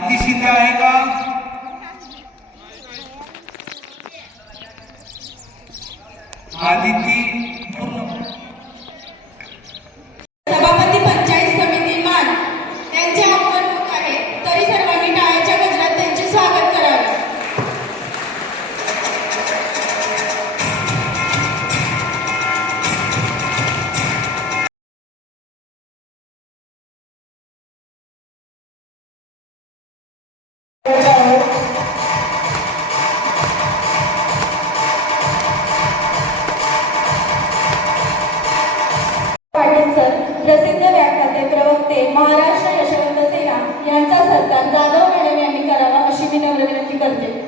शिंदे आहे का? आदिती सभापती पंचायत समिती मान त्यांचे आगमन होत आहे, तरी सर्वांनी टाळ्याच्या गजरात त्यांचे स्वागत करावे. पाटील सर, प्रसिद्ध व्याख्याते प्रवक्ते महाराष्ट्र यशवंत सेना यांचा सत्कार जाधव मॅडम यांनी करावा अशी मी नम्र विनंती करते.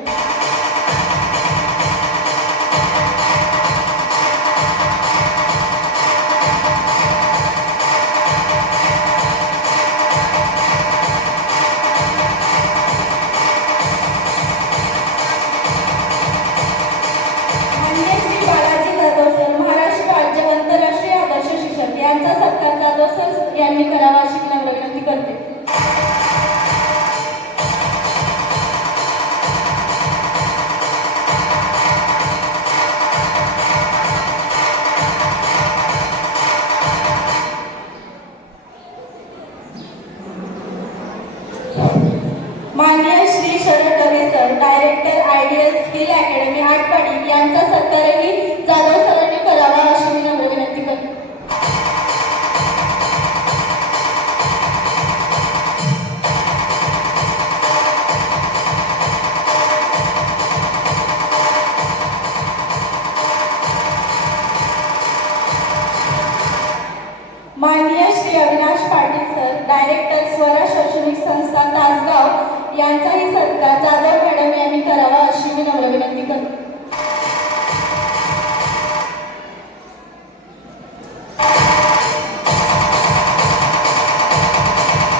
माननीय श्री बालाजी जाधव सर, महाराष्ट्र राज्य आंतरराष्ट्रीय आदर्श शिक्षक यांचा सत्कार जाधव सर यांनी करावा अशी मी नम्र विनंती करते. माननीय Shri Sharad Dage sir, director ideal skill academy Atpadi यांचा सत्कारही जाधव सरांनी करावा अशी मी नम्र विनंती करते. माननीय श्री अविनाश पाटील सर, डायरेक्टर स्वरा शैक्षणिक संस्था तासगाव यांचाही सत्कार जाधव मॅडम यांनी करावा अशी मी नम्र विनंती करते.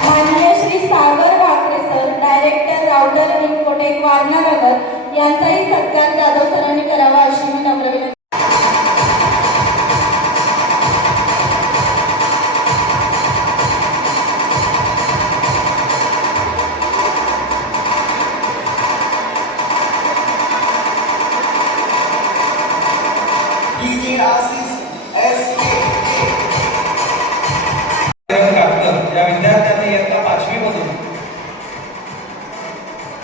माननीय श्री सागर वाकरे sir, director router infotech Warananagar यांचाही सत्कार जाधव सरांनी करावा अशी मी नम्र विनंती. या विद्यार्थ्यांनी इयत्ता 5वी मधून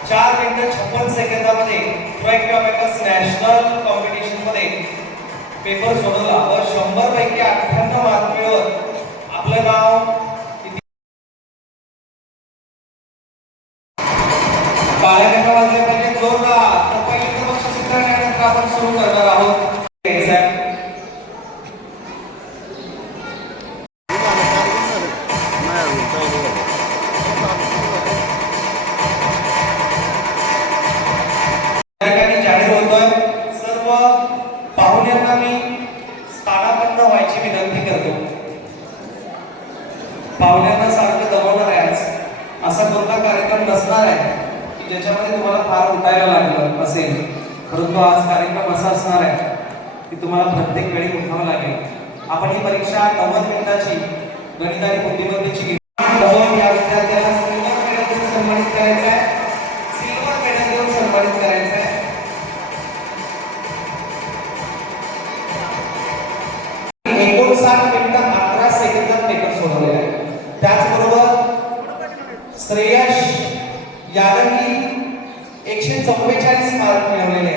4 मिनिटं 56 सेकंदामध्ये फ्रॅक्टॉमेकस नॅशनल कॉम्पिटिशन मध्ये पेपर सोडवला व 100 पैकी 98 मार्क मिळवत आपलं नाव बाळांना वाजले पाहिजे जोरदार. तर पहिलं बक्षीस वितरणानंतर आपण सुरू करणार आहोत. जाहीर होतोय. सर्व पाहुण्यांना मी स्थानापन्न व्हायची विनंती करतो. पाहुण्यांना सारखं दमवणार आहे. असा कोणता कार्यक्रम नसणार आहे की ज्याच्यामध्ये तुम्हाला फार उठायला लागलं असेल. परंतु आज कार्यक्रम असा असणार आहे की तुम्हाला प्रत्येक वेळी उठावं लागेल. आपण ही परीक्षा 90 मिनिटाची गणित आणि बुद्धिमत्तेची या विद्यार्थ्याला सिल्वर मेडल देऊन सन्मानित करायचं आहे. सिल्वर मेडल देऊन सन्मानित करायचं आहे. 59 मिनिटं 11 सेकंदात पेपर सोडवलेला आहे. त्याचबरोबर श्रेयश यादवनी 144 मार्क मिळवलेले